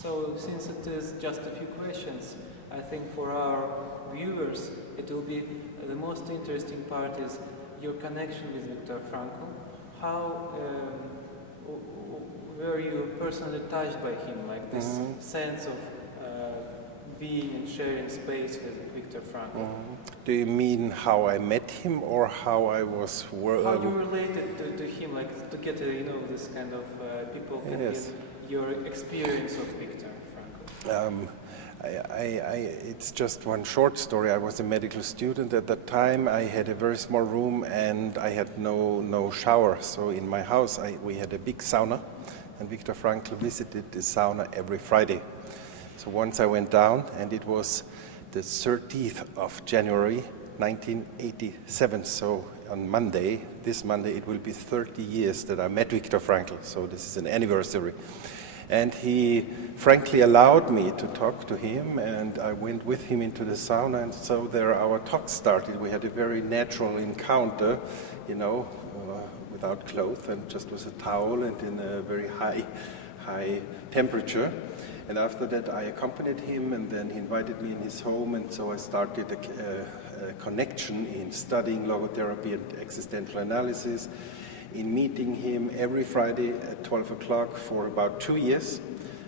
So, since it is just a few questions, I think for our viewers it will be the most interesting part is your connection with Viktor Frankl. How were you personally touched by him, like this sense of being and sharing space with Viktor Frankl? Do you mean how I met him or how I was how you related to him, like to get this kind of people can get your experience of Viktor Frankl? It's just one short story. I was a medical student at that time. I had a very small room and I had no shower. So in my house we had a big sauna, and Viktor Frankl visited the sauna every Friday. So once I went down, and it was the 30th of January 1987. So on this Monday, it will be 30 years that I met Viktor Frankl. So this is an anniversary. And he frankly allowed me to talk to him, and I went with him into the sauna, and so there our talk started. We had a very natural encounter, without clothes and just with a towel and in a very high temperature. And after that I accompanied him, and then he invited me in his home, and so I started a connection in studying logotherapy and existential analysis, in meeting him every Friday at 12 o'clock for about 2 years.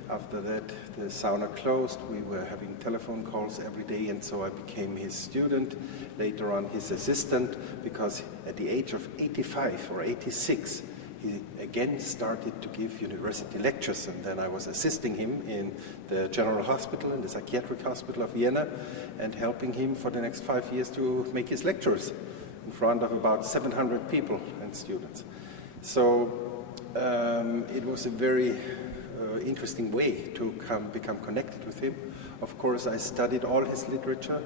After that, the sauna closed. We were having telephone calls every day, and so I became his student, later on his assistant, because at the age of 85 or 86, he again started to give university lectures, and then I was assisting him in the General Hospital, in the Psychiatric Hospital of Vienna, and helping him for the next 5 years to make his lectures in front of about 700 people and students. So it was a very interesting way to become connected with him. Of course, I studied all his literature,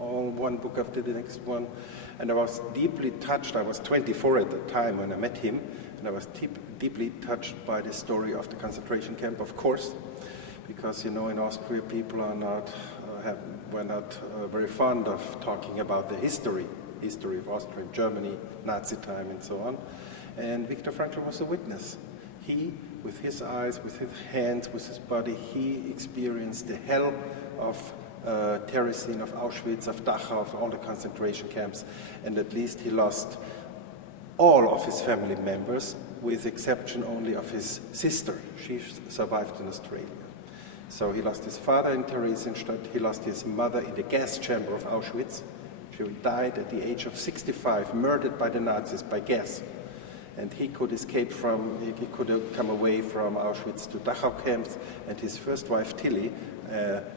all one book after the next one, and I was deeply touched. I was 24 at the time when I met him, and I was deeply touched by the story of the concentration camp, of course, because in Austria people are were not very fond of talking about the history of Austria, Germany, Nazi time, and so on. And Viktor Frankl was a witness. He, with his eyes, with his hands, with his body, he experienced the hell of Terezin, of Auschwitz, of Dachau, of all the concentration camps, and at least he lost all of his family members, with exception only of his sister. She survived in Australia. So he lost his father in Theresienstadt, he lost his mother in the gas chamber of Auschwitz. She died at the age of 65, murdered by the Nazis by gas. And he could come away from Auschwitz to Dachau camps, and his first wife Tilly,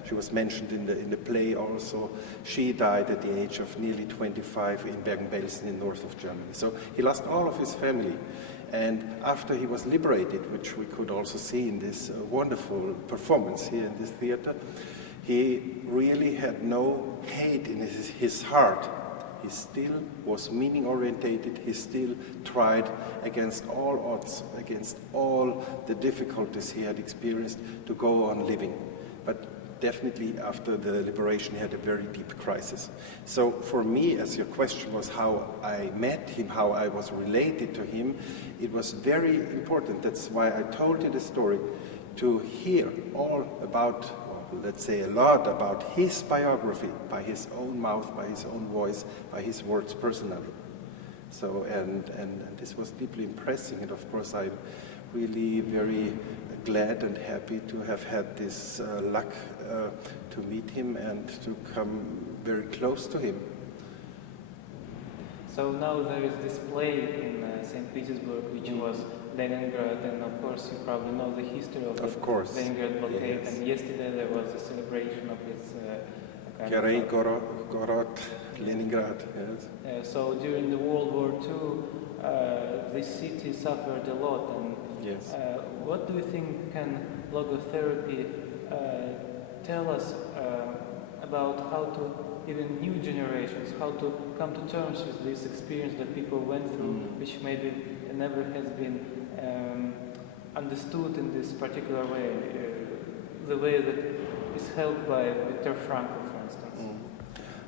she was mentioned in the play also, she died at the age of nearly 25 in Bergen-Belsen in north of Germany. So he lost all of his family. And after he was liberated, which we could also see in this wonderful performance here in this theater, he really had no hate in his heart. He still was meaning-orientated. He still tried against all odds, against all the difficulties he had experienced, to go on living. But definitely after the liberation, he had a very deep crisis. So for me, as your question was how I met him, how I was related to him, it was very important. That's why I told you the story, to hear all about, let's say a lot about his biography, by his own mouth, by his own voice, by his words personally. So, and this was deeply impressive, and of course I'm really very glad and happy to have had this luck to meet him and to come very close to him. So now there is this play in St. Petersburg, which was Leningrad, and of course you probably know the history of the Leningrad blockade. Yes. And yesterday there was a celebration of its Gorod, Leningrad. Yes. So during the World War II, this city suffered a lot. And yes. What do you think can logotherapy tell us about how to, even new generations, how to come to terms with this experience that people went through, which maybe never has been understood in this particular way, the way that is held by Viktor Frankl, for instance?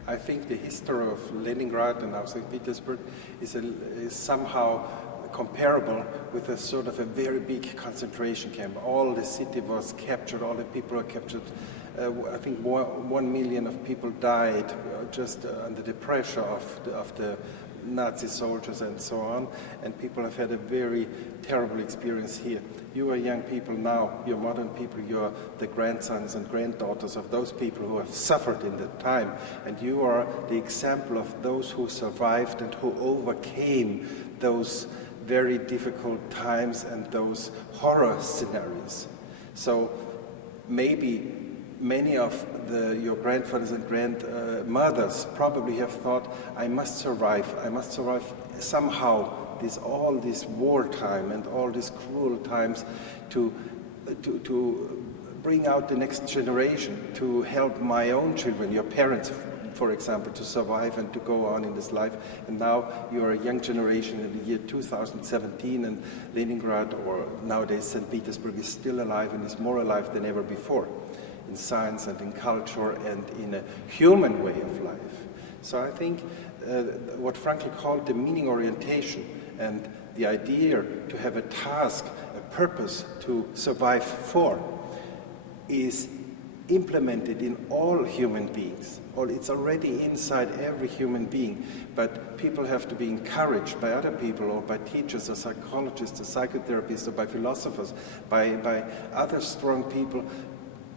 I think the history of Leningrad and now St. Petersburg is somehow comparable with a sort of a very big concentration camp. All the city was captured, all the people were captured. I think 1 million of people died just under the pressure of the Nazi soldiers and so on, and people have had a very terrible experience here. You are young people now, you're modern people, you're the grandsons and granddaughters of those people who have suffered in that time, and you are the example of those who survived and who overcame those very difficult times and those horror scenarios. So maybe many of your grandfathers and grandmothers probably have thought, I must survive somehow all this wartime and all these cruel times to bring out the next generation, to help my own children, your parents, for example, to survive and to go on in this life. And now you are a young generation in the year 2017, and Leningrad, or nowadays St. Petersburg, is still alive and is more alive than ever before, in science and in culture and in a human way of life. So I think what Frankl called the meaning orientation and the idea to have a task, a purpose to survive for, is implemented in all human beings. Or it's already inside every human being, but people have to be encouraged by other people, or by teachers or psychologists or psychotherapists, or by philosophers, by other strong people.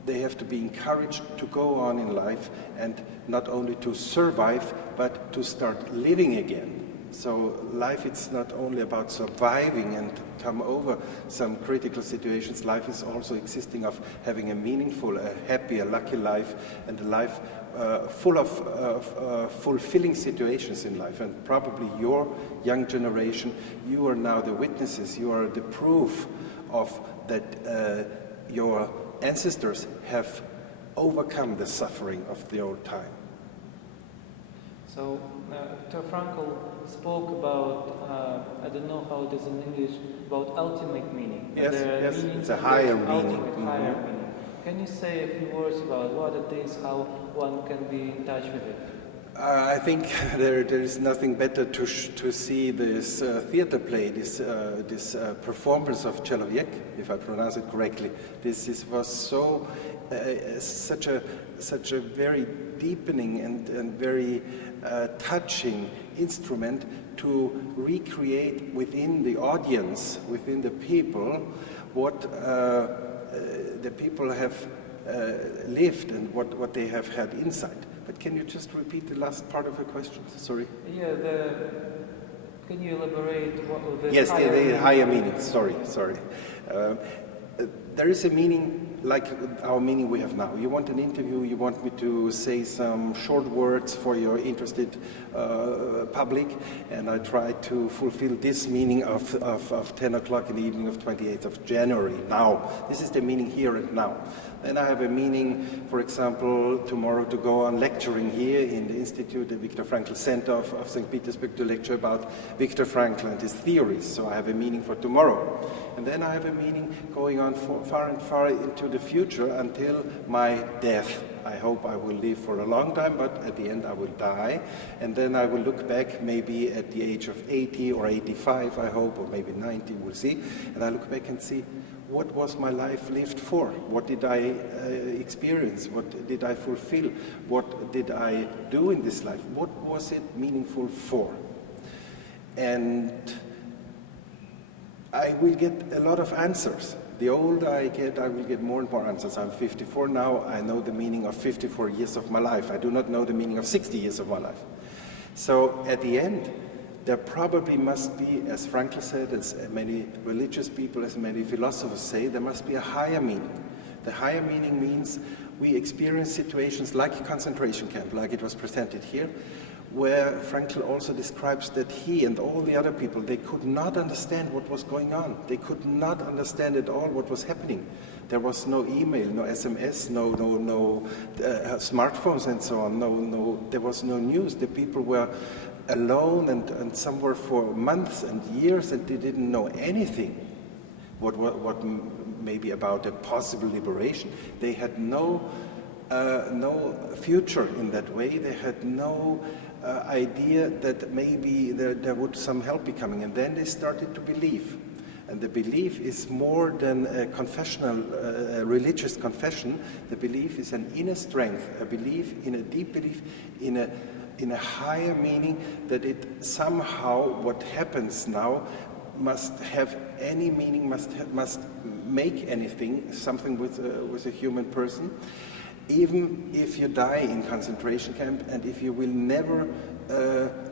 They have to be encouraged to go on in life, and not only to survive, but to start living again. So life, it's not only about surviving and come over some critical situations. Life is also existing of having a meaningful, a happy, a lucky life, and a life full of fulfilling situations in life. And probably your young generation, you are now the witnesses, you are the proof of that your ancestors have overcome the suffering of the old time. So Viktor Frankl spoke about, I don't know how it is in English, about ultimate meaning. Yes, it's a higher meaning. Higher meaning. Can you say a few words about what it is, how one can be in touch with it? I think there is nothing better to see this theater play, this performance of Человек, if I pronounce it correctly. This was so such a very deepening and very touching instrument to recreate within the audience, within the people, what the people have lived and what they have had inside. But can you just repeat the last part of the question? Sorry. Yeah, can you elaborate what the yes, the higher meaning. Sorry. There is a meaning like our meaning we have now. You want an interview, you want me to say some short words for your interested public, and I try to fulfill this meaning of 10 o'clock in the evening of 28th of January, now. This is the meaning here and now. Then I have a meaning, for example, tomorrow to go on lecturing here in the Institute, the Viktor Frankl Center of St. Petersburg, to lecture about Viktor Frankl and his theories. So I have a meaning for tomorrow. And then I have a meaning going on far and far into the future until my death. I hope I will live for a long time, but at the end I will die. And then I will look back maybe at the age of 80 or 85, I hope, or maybe 90, we'll see. And I look back and see, what was my life lived for? What did I experience? What did I fulfill? What did I do in this life? What was it meaningful for? And I will get a lot of answers. The older I get, I will get more and more answers. I'm 54 now. I know the meaning of 54 years of my life. I do not know the meaning of 60 years of my life. So at the end, there probably must be, as Frankl said, as many religious people, as many philosophers say, there must be a higher meaning. The higher meaning means we experience situations like a concentration camp, like it was presented here, where Frankl also describes that he and all the other people, they could not understand what was going on. They could not understand at all what was happening. There was no email, no SMS, no smartphones and so on. There was no news. The people were alone and some were for months and years, and they didn't know anything. What maybe about a possible liberation. They had no future in that way. They had no idea that maybe there would some help be coming, and then they started to believe. And the belief is more than a confessional, religious confession. The belief is an inner strength, a belief in a deep belief in a higher meaning, that it somehow, what happens now, must have any meaning, must make anything, something with a human person. Even if you die in concentration camp, and if you will never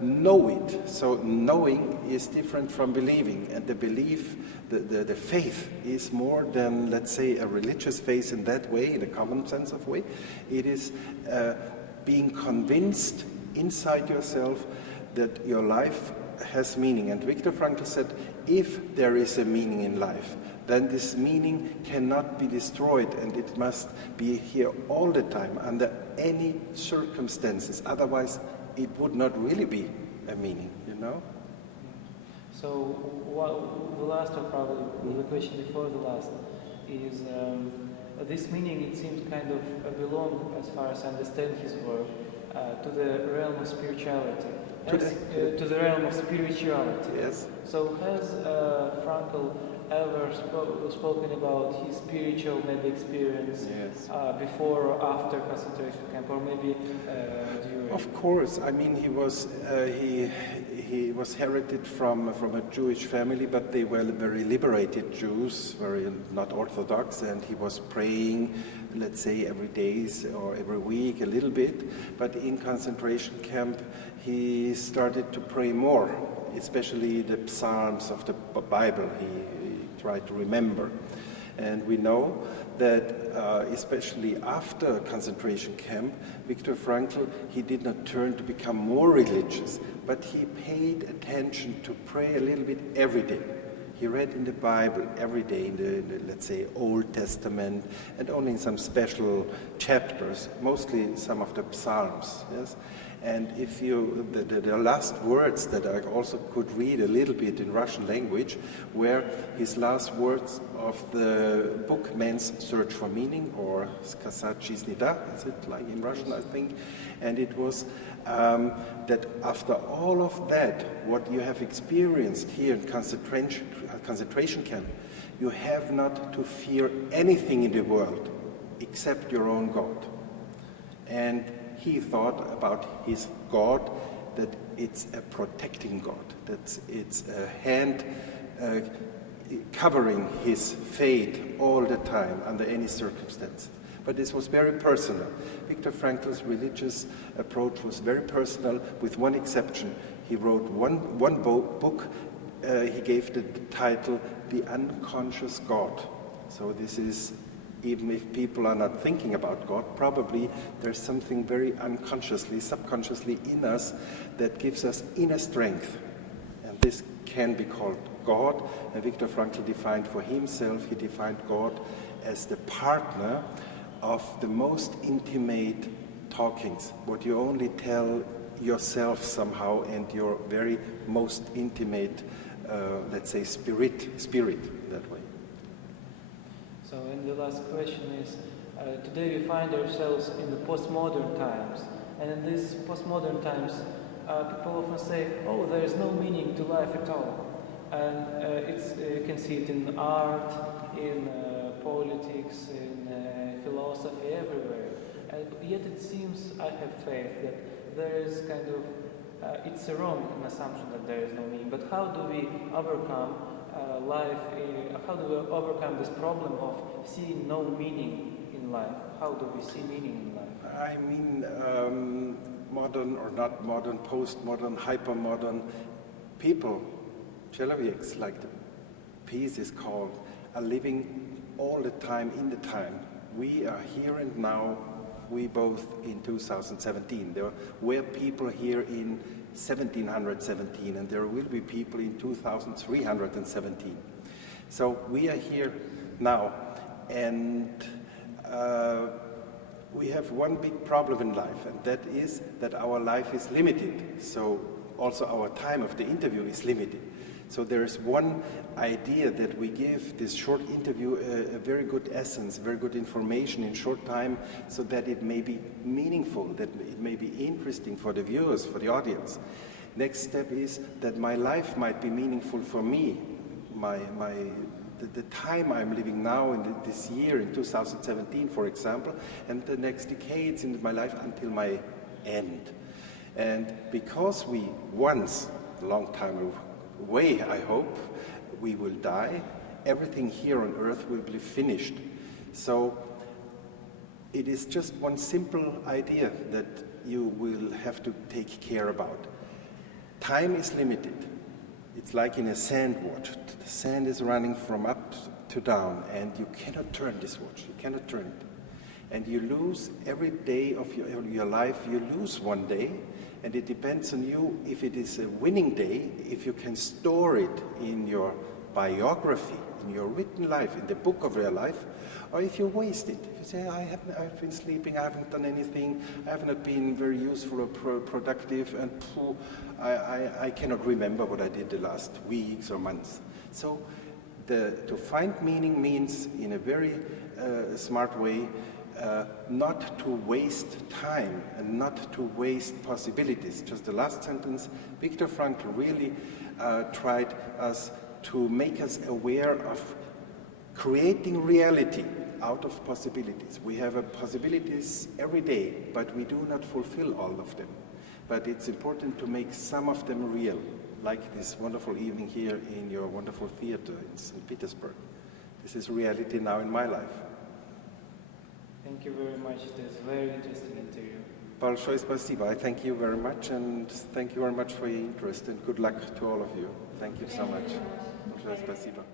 know it. So knowing is different from believing, and the belief, the faith is more than, let's say, a religious faith in that way, in a common sense of way. It is being convinced inside yourself that your life has meaning. And Viktor Frankl said, if there is a meaning in life, then this meaning cannot be destroyed, and it must be here all the time, under any circumstances. Otherwise, it would not really be a meaning, you know? So, the last, or probably the question before the last, is this meaning, it seems, kind of belong, as far as I understand his work, to the realm of spirituality. To the realm of spirituality. Yes. So has Frankl ever spoken about his spiritual maybe experience before or after concentration camp, or maybe during? Of course. I mean, he was heralded from a Jewish family, but they were very liberated Jews, very not Orthodox, and he was praying, let's say, every day or every week a little bit. But in concentration camp, he started to pray more, especially the Psalms of the Bible. He tried to remember. And we know that especially after concentration camp, Viktor Frankl, he did not turn to become more religious, but he paid attention to pray a little bit every day. He read in the Bible every day, in the let's say, Old Testament, and only in some special chapters, mostly some of the Psalms, yes? And if you, the last words that I also could read a little bit in Russian language were his last words of the book Man's Search for Meaning, or Сказать жизни, да, is it like in Russian, I think? And it was that after all of that, what you have experienced here in concentration camp, you have not to fear anything in the world except your own God. And he thought about his God, that it's a protecting God, that it's a hand covering his fate all the time under any circumstance. But this was very personal. Viktor Frankl's religious approach was very personal, with one exception. He wrote one book. He gave the title The Unconscious God. So this is, even if people are not thinking about God, probably there's something very unconsciously, subconsciously in us that gives us inner strength. And this can be called God. And Viktor Frankl defined for himself, he defined God as the partner of the most intimate talkings, what you only tell yourself somehow, and your very most intimate, let's say, spirit that way. So, and the last question is, today we find ourselves in the postmodern times, and in these postmodern times, people often say, oh, there is no meaning to life at all. And you can see it in art, in politics, in philosophy, everywhere. And yet it seems, I have faith, that there is kind of, it's a wrong assumption that there is no meaning. But how do we overcome how do we overcome this problem of seeing no meaning in life? How do we see meaning in life? I mean, modern or not modern, postmodern, hypermodern people, Человек, like the piece is called, are living all the time in the time. We are here and now, we both in 2017. There were people here in 1717, and there will be people in 2317. So we are here now, and we have one big problem in life, and that is that our life is limited. So also our time of the interview is limited. So there is one idea that we give this short interview a very good essence, very good information in short time, so that it may be meaningful, that it may be interesting for the viewers, for the audience. Next step is that my life might be meaningful for me, the time I'm living now in this year, in 2017, for example, and the next decades in my life until my end. And because we once, a long time away, I hope, we will die, everything here on earth will be finished. So it is just one simple idea that you will have to take care about. Time is limited. It's like in a sand watch. The sand is running from up to down, and you cannot turn this watch. You cannot turn it. And you lose every day of your life, you lose one day, and it depends on you if it is a winning day, if you can store it in your biography, in your written life, in the book of your life, or if you waste it. If you say, I've been sleeping, I haven't done anything, I have not been very useful or productive, and I cannot remember what I did the last weeks or months. So to find meaning means, in a very smart way, not to waste time and not to waste possibilities. Just the last sentence, Viktor Frankla really tried us to make us aware of creating reality out of possibilities. We have possibilities every day, but we do not fulfill all of them. But it's important to make some of them real, like this wonderful evening here in your wonderful theater in St. Petersburg. This is reality now in my life. Thank you very much. It was a very interesting interview. Большое спасибо. I thank you very much, and thank you very much for your interest, and good luck to all of you. Thank you so much. Большое спасибо.